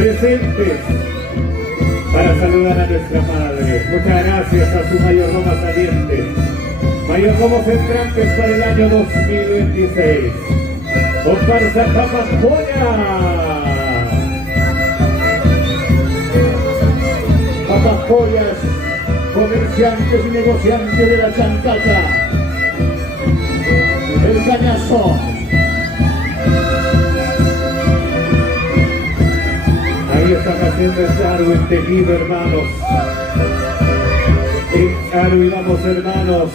presentes para saludar a nuestra madre. Muchas gracias a su mayordomo saliente. Mayordomos entrantes para el año 2026. Comparsa Papajoya. Papajoyas, comerciantes y negociantes de la chancaca. El cañazo. Ahí están haciendo el Charu en tejido, hermanos. En Charu y vamos, hermanos.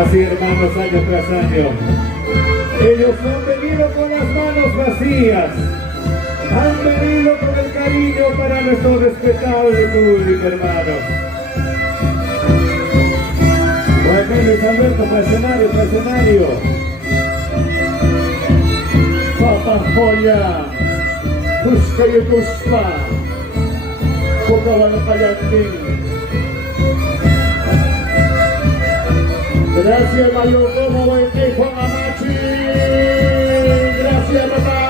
Así, hermanos, año tras año. Ellos no han venido con las manos vacías. Han venido con el cariño para nuestro respetable público, hermanos. Bueno, Luis Alberto, para escenario. Papajoya. Busca y busca. Pocavalo Payantín. Gracias, mayordomo Juan Amachi. Gracias, papá.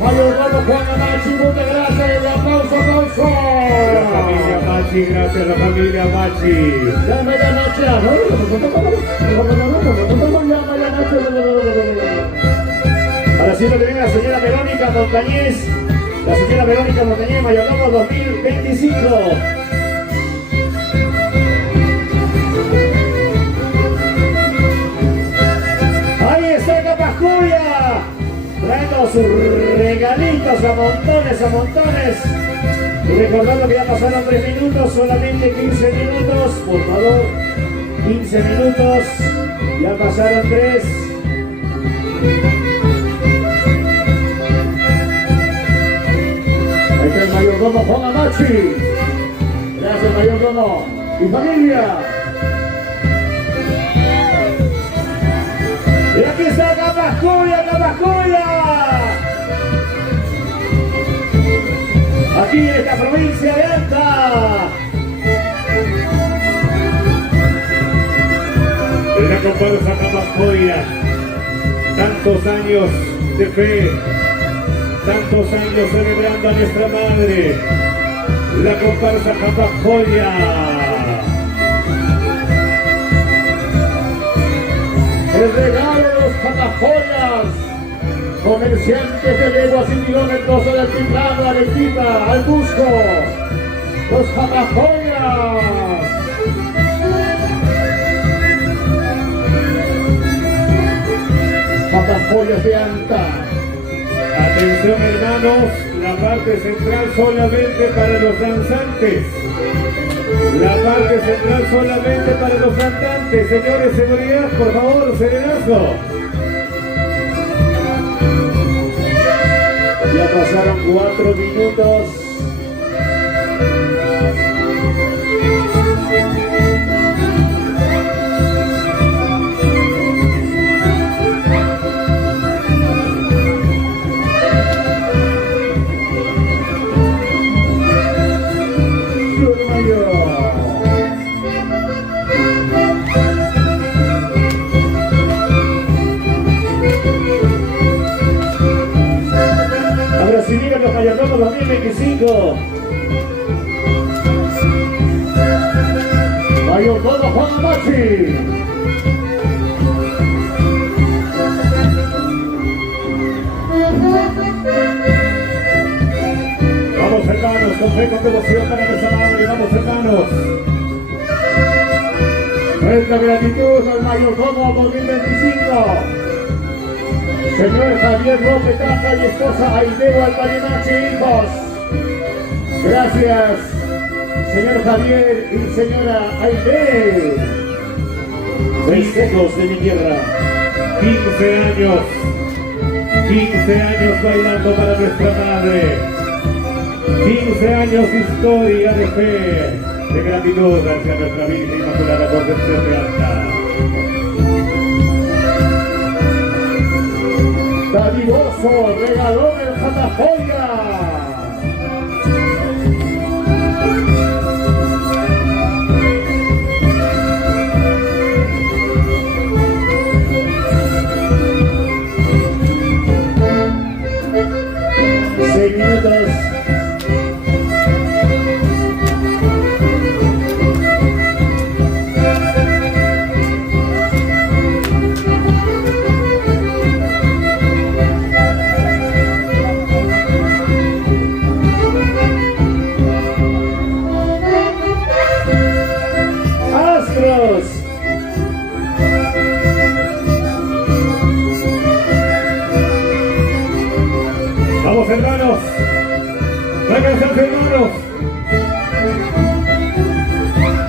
Mayordomo Juan Amachi, muchas gracias. El aplauso, aplauso. La familia Amachi, gracias a la familia Amachi. Llama ya Amachi. Ahora sí lo tiene la señora Verónica Montañez. La señora Verónica Montañez, mayordomo 2025. Ahí está Capascuya, trayendo sus regalitos a montones. Y recordando que ya pasaron 3 minutos, solamente 15 minutos, por favor, 15 minutos, ya pasaron 3. Ahí está el mayordomo Juan Amachi. Gracias, mayordomo y familia. Y aquí está Capascuya. Aquí en esta provincia de Anta. La comparsa Capascuya. Tantos años de fe. Tantos años celebrando a nuestra madre. La comparsa Capascuya. El regalo de los Papajoyas, comerciantes de leguas y kilómetros al altiplano, Arequipa, al Cusco, los Papajoyas. Papajoyas de Anta. Atención, hermanos, la parte central solamente para los danzantes. La parte central solamente para los cantantes. Señores, seguridad, por favor, serenazo. Ya pasaron 4 minutos. Los mayordomos 2025. Mayordomo Juan Amachi. Vamos, hermanos, con fe, con devoción para nuestra madre. Vamos, hermanos. Nuestra gratitud al mayordomo 2025. Señor Javier López Caja y esposa Aideo Alparimachi, hijos. Gracias, señor Javier y señora Aideo. Festejos de mi tierra. 15 años. 15 años bailando para nuestra madre. 15 años de historia de fe, de gratitud hacia nuestra Virgen Inmaculada Concepción de Anta. Dadivoso, regalón el Papajoya. 6 minutos. Vamos hermanos, váyanse hermanos.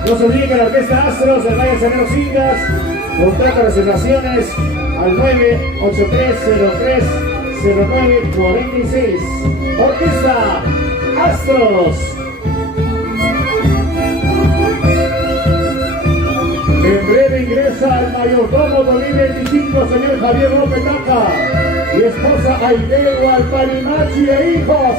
No se olviden que la orquesta Astros del Valle Sagrado Cintas contrata reservaciones al 983030946. Orquesta Astros. En breve ingresa el mayordomo 2025, señor Javier López Taca, y esposa Aide Gualparimachi e hijos.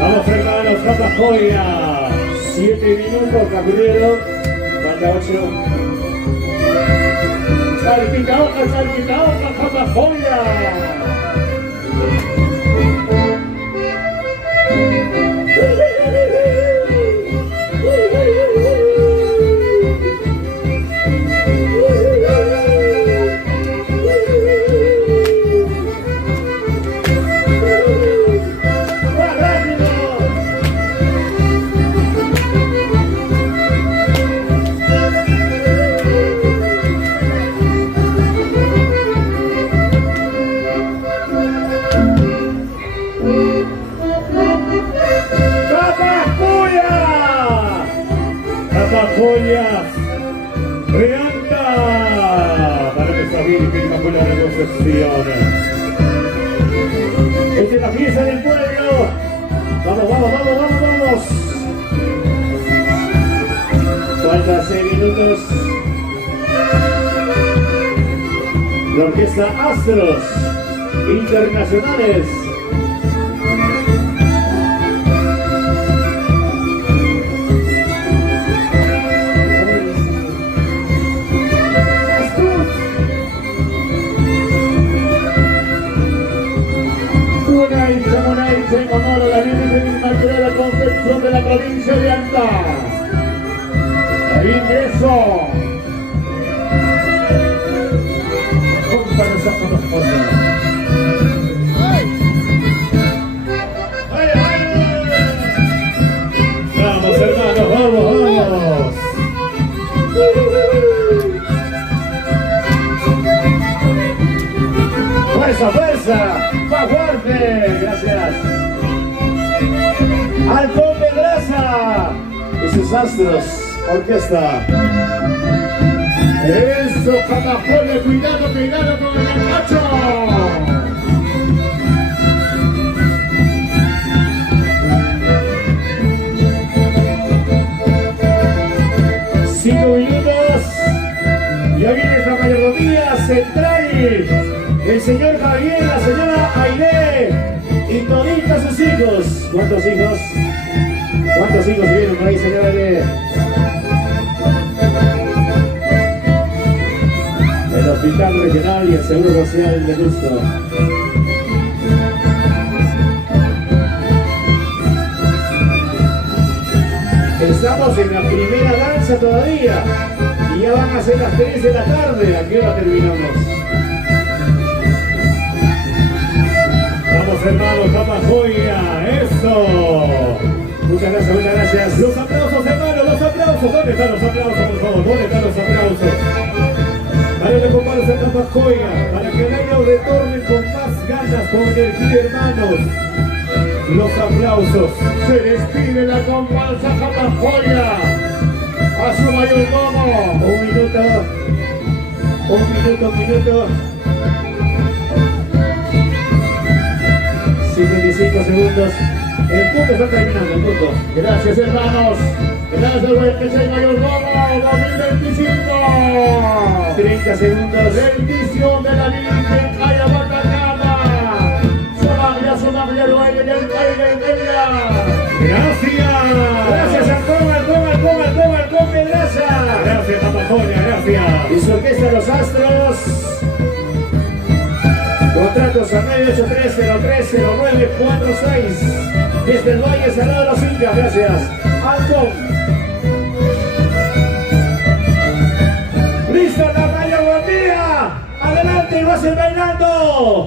Vamos hermanos, Capajoya. 7 minutos, Capurero. Falta 8. Salquitaoca, Capajoya. Joyas, Reanta, para que sabir que el la negociación. Esta es la fiesta del pueblo. Vamos. Falta 6 minutos. La orquesta Astros Internacionales. En honor a la Virgen Inmaculada Concepción de la provincia de Anta. El ingreso. Vamos hermanos, vamos. Fuerza, más fuerte, gracias. Halcón de Grasa y sus Astros, orquesta. Eso, Capajoya, cuidado con el cacho. 5 minutos. Ya viene nuestra mayordomía central. El señor Javier, la señora Aide y toditos sus hijos. ¿Cuántos hijos? ¿Cuántos hijos vieron por ahí, señora Aide? El Hospital Regional y el Seguro Social de Gusto. Estamos en la primera danza todavía y ya van a ser las 3 de la tarde. ¿A qué hora terminamos? Vamos hermanos, Capajoya, eso. Muchas gracias. Los aplausos hermanos, los aplausos. ¿Dónde están los aplausos, por favor? ¿Dónde están los aplausos? Para que comparsa Capajoya, para que el año retorne con más ganas, con energía hermanos. Los aplausos. Se despide la comparsa Capajoya a su mayordomo. Un minuto. 55 segundos. El punto está terminando, el punto. Gracias hermanos. Gracias Huayquechay Mayordomo 2025. 30 segundos. Bendición de la Virgen Ayahuatacana. Somalia, Gracias, Halcón de Grasa. Gracias, Capajoya, gracias. Y su orquesta Los Astros. minutos al 983-030946. Desde el Valle Sagrado de los Incas, gracias. Alcón. ¡Listo, Natalia, buen día! ¡Adelante y vas a ir bailando!